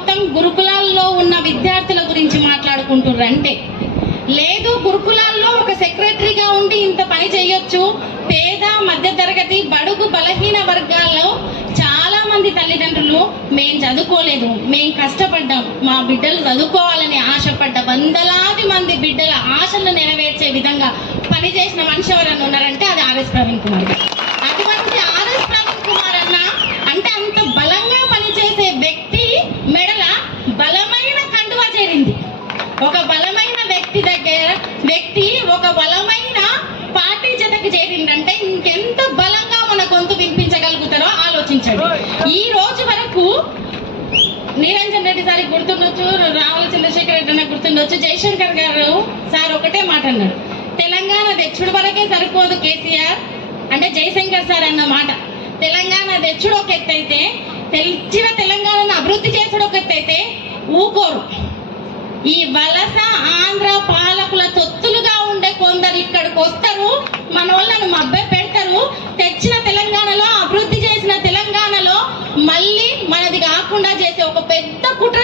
మొత్తం గురుకులాల్లో ఉన్న విద్యార్థుల గురించి మాట్లాడుకుంటున్నారు అంటే లేదు గురుకులాల్లో ఒక సెక్రటరీగా ఉండి ఇంత పని చేయొచ్చు. పేద మధ్యతరగతి బడుగు బలహీన వర్గాల్లో చాలా మంది తల్లిదండ్రులు మేం చదువుకోలేదు మేం కష్టపడ్డాం. మా బిడ్డలు చదువుకోవాలని ఆశపడ్డ వందలాది మంది బిడ్డల ఆశలు నెరవేర్చే విధంగా పనిచేసిన మనిషి ఎవరన్నా ఉన్నారంటే అది ఆర్ఎస్ ప్రవీణ్ కుమార్. వ్యక్తి ఒక బలమైన పార్టీ జతకు చేరిందంటే ఇంకెంత బలంగా మన గొంతు వినిపించగలుగుతారో ఆలోచించండి. ఈ రోజు వరకు నిరంజన్ రెడ్డి సార్ గుర్తుండొచ్చు రావుల చంద్రశేఖర్ రెడ్డి అన్న గుర్తుండొచ్చు జయశంకర్ గారు సార్ ఒకటే మాట అన్నాడు తెలంగాణ తెచ్చుడు వరకే సరిపోదు కేసీఆర్ అంటే జయశంకర్ సార్ అన్న మాట. తెలంగాణ తెచ్చుడు ఒక ఎత్తు అయితే తెచ్చిన తెలంగాణను అభివృద్ధి చేసుడు ఒక ఎత్తు అయితే ఊకోరు. ఈ వలస ఇక్కడికి వస్తారు మన మా మబ్బే పెడతారు. తెచ్చిన తెలంగాణలో అభివృద్ధి చేసిన తెలంగాణలో మళ్ళీ మనది కాకుండా చేసే ఒక పెద్ద కుట్ర